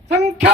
संख्या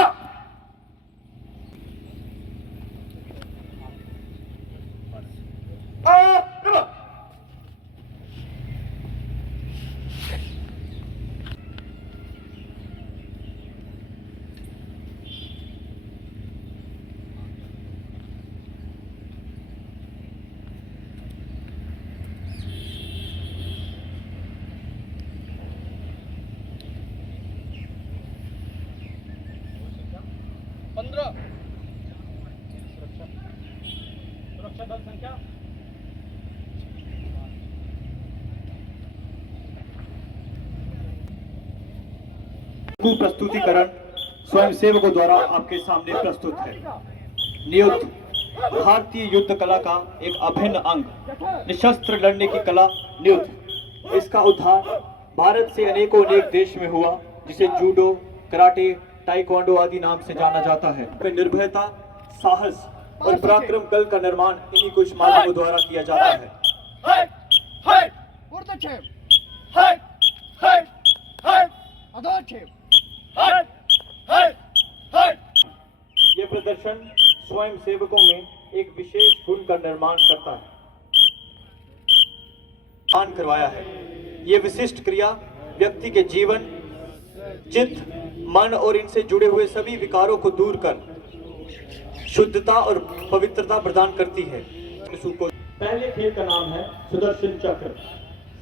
सुरक्षा दल संख्या प्रस्तुतिकरण स्वयंसेवकों द्वारा आपके सामने प्रस्तुत है। नियुक्त भारतीय युद्ध कला का एक अभिन्न अंग, निशस्त्र लड़ने की कला नियुक्त। इसका उद्धार भारत से अनेक देश में हुआ, जिसे जूडो, कराटे, ताइक्वांडो आदि नाम से जाना जाता है। निर्भयता, साहस और पराक्रम कल का निर्माण इन्हीं कुछ मानवों द्वारा किया जाता है। ये प्रदर्शन स्वयं सेवकों में एक विशेष गुण का निर्माण करता है, करवाया है। ये विशिष्ट क्रिया व्यक्ति के जीवन, चित्त, मन और इनसे जुड़े हुए सभी विकारों को दूर कर शुद्धता और पवित्रता प्रदान करती है। पहले खेल का नाम है सुदर्शन चक्र।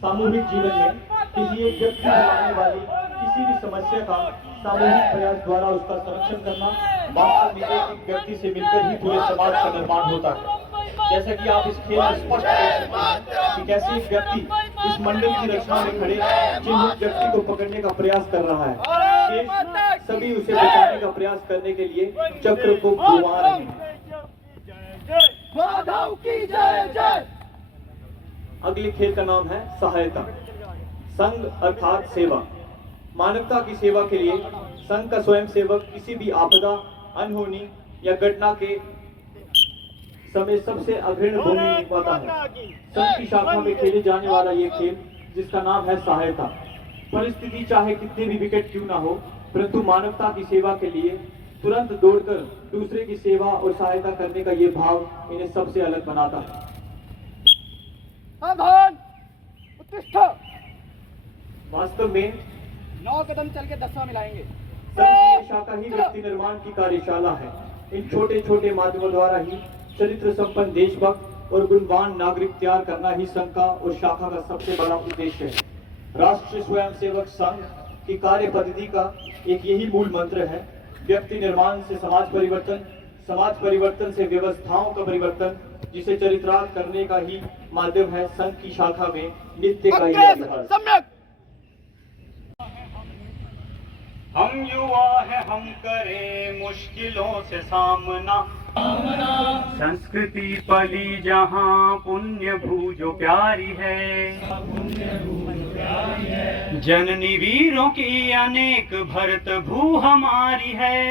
सामूहिक जीवन में किसी एक व्यक्ति को आने वाली किसी भी समस्या का सामूहिक प्रयास द्वारा उसका संरक्षण करना, वास्तव में एक व्यक्ति से मिलकर ही पूरे समाज का निर्माण होता है। जैसा कि आप इस खेल में स्पष्ट देख सकते हैं कि कैसे एक व्यक्ति इस मंडल की रचना में खड़े चिन्हित व्यक्ति को पकड़ने का प्रयास कर रहा है। शेष सभी उसे बचाने का प्रयास करने के लिए चक्र को घुमा रहे हैं। अगले खेल का नाम है सहायता। संघ अर्थात सेवा। मानवता की सेवा के लिए संघ का स्वयं सेवक किसी भी आपदा, अनहोनी या घटना के समय सबसे अग्रणी भूमिका निभाता है। संघ की शाखा में खेले जाने वाला ये खेल, जिसका नाम है सहायता, परिस्थिति चाहे कितने भी विकट क्यों ना हो, परंतु मानवता की सेवा के लिए तुरंत दौड़कर दूसरे की सेवा और सहायता करने का ये भाव इन्हें सबसे अलग बनाता है। वास्तव में 9 कदम चल के 10वां मिलाएंगे। संघ शाखा ही व्यक्ति निर्माण की कार्यशाला है। इन छोटे छोटे माध्यमों द्वारा ही चरित्र संपन्न देशभक्त और गुणवान नागरिक तैयार करना ही संघ का और शाखा का सबसे बड़ा उद्देश्य है। राष्ट्रीय स्वयंसेवक संघ की कार्य पद्धति का एक यही मूल मंत्र है, व्यक्ति निर्माण से समाज परिवर्तन, समाज परिवर्तन से व्यवस्थाओं का परिवर्तन, जिसे चरित्रार्थ करने का ही माध्यम है संघ की शाखा में नित्य का ही सम्यक। हम युवा है, हम करें मुश्किलों से सामना। संस्कृति पली जहाँ पुण्य भू जो प्यारी है, जननी वीरों की अनेक भरत भू हमारी है।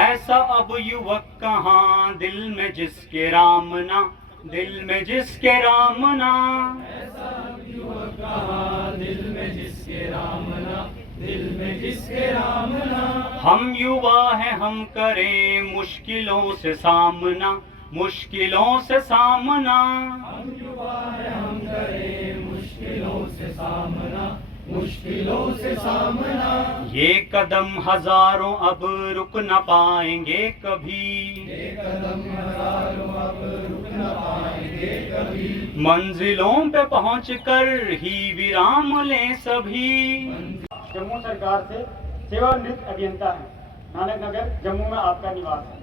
ऐसा अब युवक कहाँ, दिल में जिसके राम ना, दिल में जिसके राम ना। दिल में जिसके राम ना, दिल में जिसके राम ना। हम युवा हैं, हम करें मुश्किलों से सामना, मुश्किलों से सामना। हम युवा हैं, हम करें मुश्किलों से सामना, मुश्किलों से सामना। ये कदम हजारों अब रुक न पाएंगे कभी, ये कदम हजारों अब रुक न पाएंगे कभी। मंजिलों पे पहुंचकर ही विराम लें सभी। जम्मू सरकार से सेवानिवृत्त अभियंता है, नानक नगर जम्मू में आपका निवास है।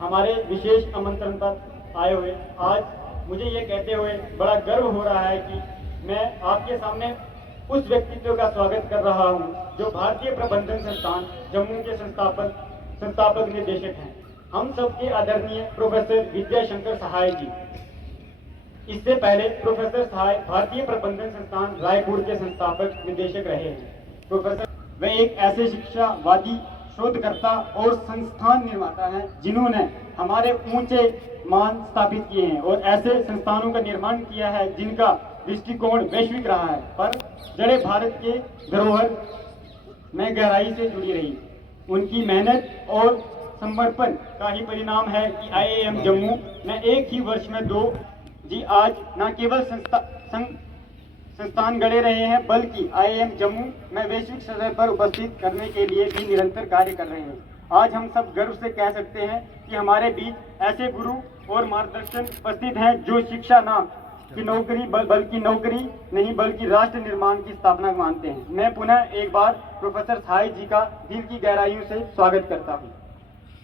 हमारे विशेष आमंत्रण पर आए हुए आज मुझे ये कहते हुए बड़ा गर्व हो रहा है कि मैं आपके सामने उस व्यक्तित्व का स्वागत कर रहा हूं जो भारतीय प्रबंधन संस्थान जम्मू के संस्थापक निर्देशक हैं, हम सबके आदरणीय प्रोफेसर विद्याशंकर सहाय जी। इससे पहले प्रोफेसर सहाय भारतीय प्रबंधन संस्थान रायपुर के संस्थापक निदेशक रहे हैं। प्रोफेसर वे एक ऐसे शिक्षावादी, शोधकर्ता और संस्थान निर्माता हैं जिन्होंने हमारे ऊंचे मान स्थापित किए हैं और ऐसे संस्थानों का निर्माण किया है जिनका दृष्टिकोण वैश्विक रहा है, पर जड़ें भारत के धरोहर में गहराई से जुड़ी रही। उनकी मेहनत और समर्पण का ही परिणाम है कि IIM जम्मू में एक ही वर्ष में 2 जी आज न केवल संस्थान गढ़े रहे हैं बल्कि IIM जम्मू में वैश्विक सतह पर उपस्थित करने के लिए भी निरंतर कार्य कर रहे हैं। आज हम सब गर्व से कह सकते हैं कि हमारे बीच ऐसे गुरु और मार्गदर्शन उपस्थित हैं जो शिक्षा न कि नौकरी बल्कि नौकरी नहीं बल्कि राष्ट्र निर्माण की स्थापना मानते हैं। मैं पुनः एक बार प्रोफेसर सहाय जी का दिल की गहराइयों से स्वागत करता हूँ।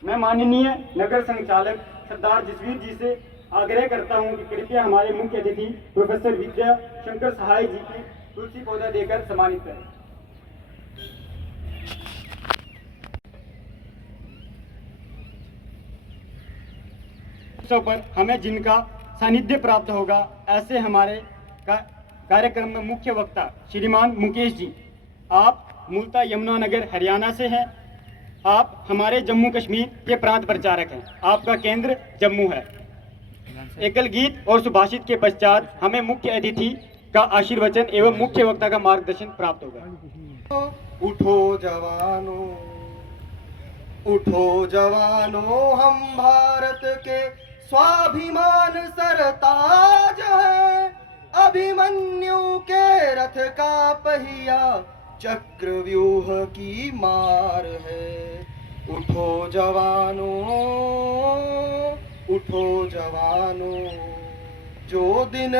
मैं माननीय नगर संचालक सरदार जसवीर जी से आग्रह करता हूं कि कृपया हमारे मुख्य अतिथि प्रोफेसर विद्याशंकर सहाय जी की तुलसी पौधा देकर सम्मानित करें। पर हमें जिनका सानिध्य प्राप्त होगा, ऐसे हमारे कार्यक्रम में मुख्य वक्ता श्रीमान मुकेश जी। आप मूलतः यमुनानगर हरियाणा से हैं। आप हमारे जम्मू कश्मीर के प्रांत प्रचारक हैं। आपका केंद्र जम्मू है। एकल गीत और सुभाषित के पश्चात हमें मुख्य अतिथि का आशीर्वचन एवं मुख्य वक्ता का मार्गदर्शन प्राप्त होगा। उठो जवानों, उठो जवानों, हम भारत के स्वाभिमान सरताज हैं। अभिमन्यु के रथ का पहिया चक्रव्यूह की मार है। उठो जवानों, उठो जवानों, जो दिन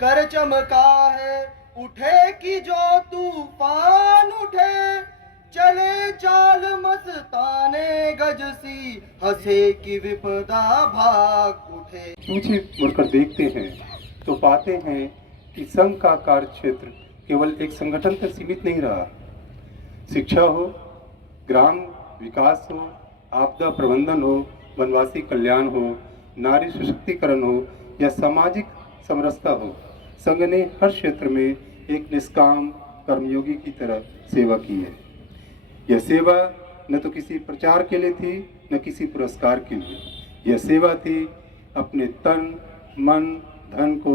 कर चमका है उठे कि जो तूफान उठे। चले चाल मस्ताने गज सी, हंसे कि विपदा भाग उठे। पीछे मुड़कर देखते हैं तो पाते हैं कि संघ का कार्य क्षेत्र केवल एक संगठन तक सीमित नहीं रहा। शिक्षा हो, ग्राम विकास हो, आपदा प्रबंधन हो, वनवासी कल्याण हो, नारी सशक्तिकरण हो या सामाजिक समरसता हो, संघ ने हर क्षेत्र में एक निष्काम कर्मयोगी की तरह सेवा की है। यह सेवा न तो किसी प्रचार के लिए थी न किसी पुरस्कार के लिए। यह सेवा थी अपने तन मन धन को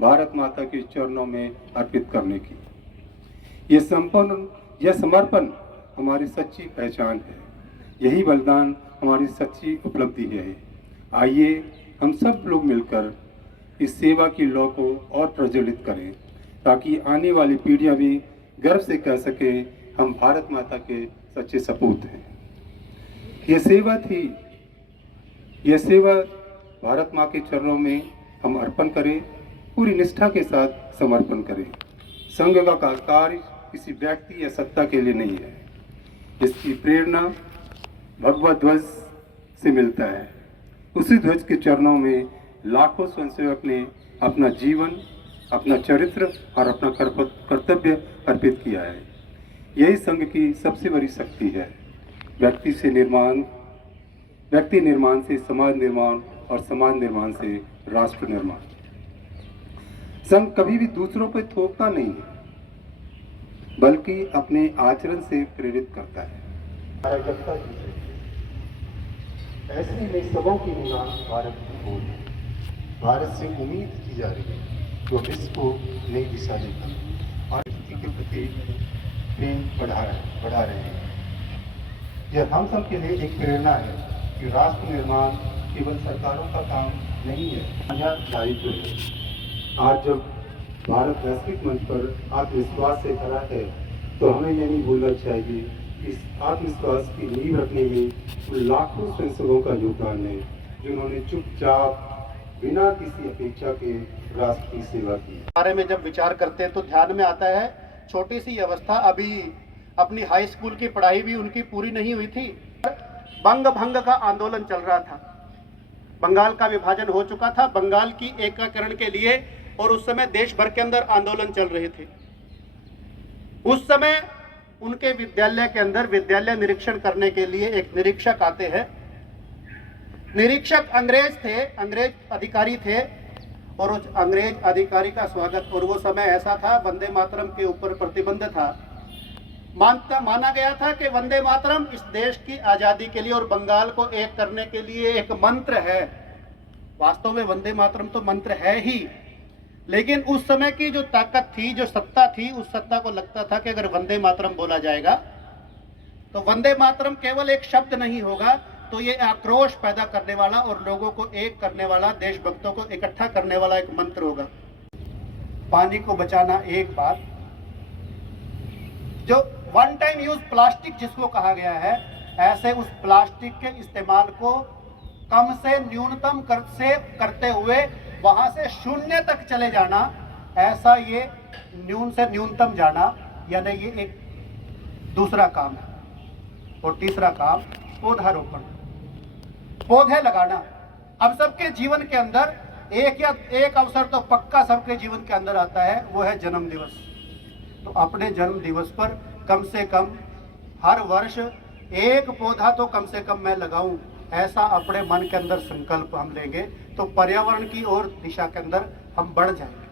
भारत माता के चरणों में अर्पित करने की। यह समर्पण हमारी सच्ची पहचान है। यही बलिदान हमारी सच्ची उपलब्धि है। आइए हम सब लोग मिलकर इस सेवा की लौ को और प्रज्वलित करें ताकि आने वाली पीढ़ियां भी गर्व से कह सके हम भारत माता के सच्चे सपूत हैं। यह सेवा थी, यह सेवा भारत माँ के चरणों में हम अर्पण करें, पूरी निष्ठा के साथ समर्पण करें। संघ का कार्य किसी व्यक्ति या सत्ता के लिए नहीं है। इसकी प्रेरणा भगवत ध्वज से मिलता है। उसी ध्वज के चरणों में लाखों स्वयंसेवक ने अपना जीवन, अपना चरित्र और अपना कर्तव्य अर्पित किया है। यही संघ की सबसे बड़ी शक्ति है। व्यक्ति निर्माण से समाज निर्माण और समाज निर्माण से राष्ट्र निर्माण। संघ कभी भी दूसरों पर थोपता नहीं है बल्कि अपने आचरण से प्रेरित करता है। ऐसे में सबों की निगाह भारत की ओर है। भारत से उम्मीद की जा रही है वो विश्व को नई दिशा देगा और इसी के प्रति प्रेम बढ़ा रहे हैं। यह हम सब के लिए एक प्रेरणा है कि राष्ट्र निर्माण केवल सरकारों का काम नहीं है, यह दायित्व है। आज जब भारत वैश्विक मंच पर आत्मविश्वास से खड़ा है, तो हमें ये नहीं भूलना चाहिए कि इस आत्मविश्वास की नींव रखने में उन लाखों स्वयंसेवकों का योगदान है जिन्होंने चुपचाप बिना किसी अपेक्षा के राष्ट्र की सेवा की। बारे में जब विचार करते हैं तो ध्यान में आता है छोटी सी अवस्था, अभी अपनी हाई स्कूल की पढ़ाई भी उनकी पूरी नहीं हुई थी। बंग भंग का आंदोलन चल रहा था, बंगाल का विभाजन हो चुका था, बंगाल की एकीकरण के लिए, और उस समय देश भर के अंदर आंदोलन चल रहे थे। उस समय उनके विद्यालय के अंदर विद्यालय निरीक्षण करने के लिए एक निरीक्षक आते हैं। निरीक्षक अंग्रेज थे, अंग्रेज अधिकारी थे, और उस अंग्रेज अधिकारी का स्वागत, और वो समय ऐसा था वंदे मातरम के ऊपर प्रतिबंध था। माना गया था कि वंदे मातरम इस देश की आजादी के लिए और बंगाल को एक करने के लिए एक मंत्र है। वास्तव में वंदे मातरम तो मंत्र है ही, लेकिन उस समय की जो ताकत थी, जो सत्ता थी, उस सत्ता को लगता था कि अगर वंदे मातरम बोला जाएगा तो वंदे मातरम केवल एक शब्द नहीं होगा, तो ये आक्रोश पैदा करने वाला और लोगों को एक करने वाला, देशभक्तों को इकट्ठा करने वाला एक मंत्र होगा। पानी को बचाना एक बात, जो वन टाइम यूज प्लास्टिक जिसको कहा गया है, ऐसे उस प्लास्टिक के इस्तेमाल को कम से न्यूनतम करते हुए वहां से शून्य तक चले जाना, ऐसा ये न्यून से न्यूनतम जाना, यानी ये एक दूसरा काम है। और तीसरा काम पौधारोपण, पौधे लगाना। अब सबके जीवन के अंदर एक अवसर तो पक्का सबके जीवन के अंदर आता है, वो है जन्म दिवस। तो अपने जन्म दिवस पर कम से कम हर वर्ष एक पौधा तो कम से कम मैं लगाऊं, ऐसा अपने मन के अंदर संकल्प हम लेंगे तो पर्यावरण की ओर दिशा के अंदर हम बढ़ जाएंगे।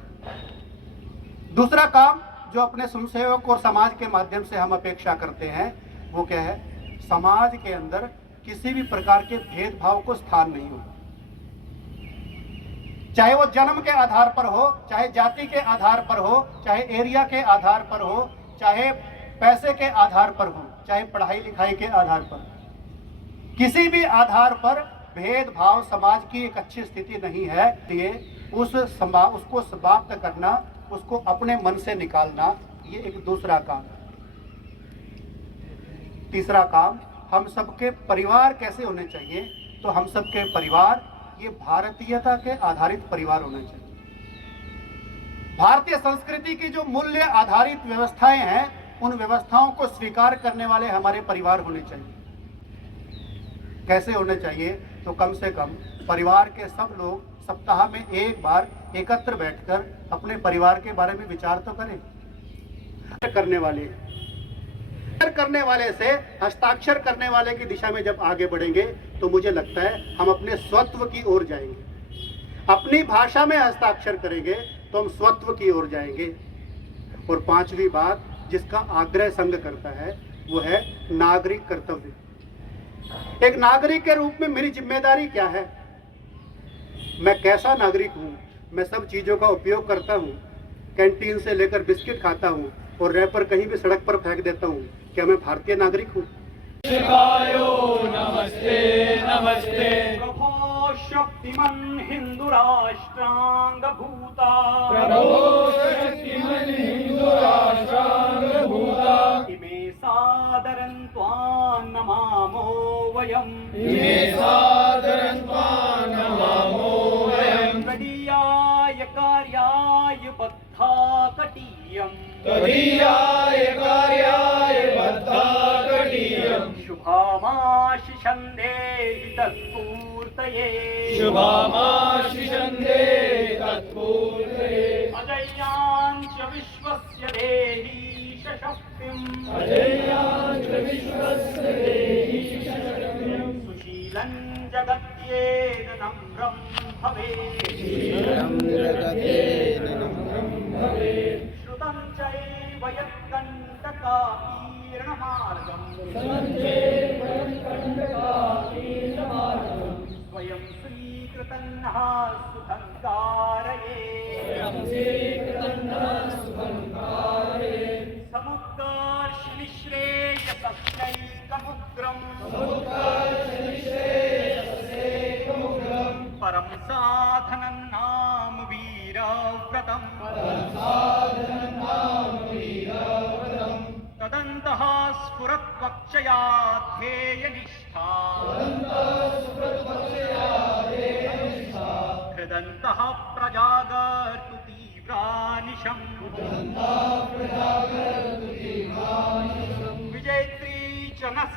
दूसरा काम जो अपने स्वयंसेवक और समाज के माध्यम से हम अपेक्षा करते हैं, वो क्या है? समाज के अंदर किसी भी प्रकार के भेदभाव को स्थान नहीं हो, चाहे वो जन्म के आधार पर हो, चाहे जाति के आधार पर हो, चाहे एरिया के आधार पर हो, चाहे पैसे के आधार पर हो, चाहे पढ़ाई लिखाई के आधार पर, किसी भी आधार पर भेदभाव समाज की एक अच्छी स्थिति नहीं है। ये उसको समाप्त करना, उसको अपने मन से निकालना, ये एक दूसरा काम है। तीसरा काम, हम सबके परिवार कैसे होने चाहिए? तो हम सबके परिवार ये भारतीयता के आधारित परिवार होने चाहिए। भारतीय संस्कृति की जो मूल्य आधारित व्यवस्थाएं हैं, उन व्यवस्थाओं को स्वीकार करने वाले हमारे परिवार होने चाहिए। कैसे होने चाहिए? तो कम से कम परिवार के सब लोग सप्ताह में एक बार एकत्र बैठकर अपने परिवार के बारे में विचार तो करें। करने वाले से हस्ताक्षर करने वाले की दिशा में जब आगे बढ़ेंगे तो मुझे लगता है हम अपने स्वत्व की ओर जाएंगे। अपनी भाषा में हस्ताक्षर करेंगे तो हम स्वत्व की ओर जाएंगे। और पांचवी बात जिसका आग्रह संघ करता है, वो है नागरिक कर्तव्य। एक नागरिक के रूप में मेरी जिम्मेदारी क्या है? मैं कैसा नागरिक हूँ? मैं सब चीजों का उपयोग करता हूँ, कैंटीन से लेकर बिस्किट खाता हूँ और रैपर कहीं भी सड़क पर फेंक देता हूँ। क्या मैं भारतीय नागरिक हूँ? नमस्ते नमस्ते प्रभो शक्तिमन् हिंदू राष्ट्रांग भूता, प्रभो शक्तिमन् हिंदू राष्ट्रांग भूता, इमे सादरं त्वां नमामो वयम्, इमे सादरं त्वां नमामो वयम्, तदीयाय कार्याय बद्धा कटीयम्, तदीयाय कार्याय बद्धा कटीयम्, शुभामाशिषं देहि तत्पूर्तये, शुभामाशिषं देहि तत्पूर्तये, अजय्याञ्च विश्वस्य देहि शक्तिम्, अजय्याञ्च विश्वस्य देहि शक्तिम्, सुशीलं जगत्येन नम्रं भवेत्, शीलं जगतेन नम्रं भवेत्, श्रुतं चैव यत्कण्टकाकीर्णमार्गम्, स्वयं स्वीकृतन्नः सुखं कारयेत्, समुद्गर्षिणि श्रेयसस्यैकमुग्रम्, परं साधनं नाम वीरव्रतम्, सुकृतपक्षया ध्येयनिष्ठा हृदन्तः प्रजागर्तु तीव्रानिशम् विजयत्री च नः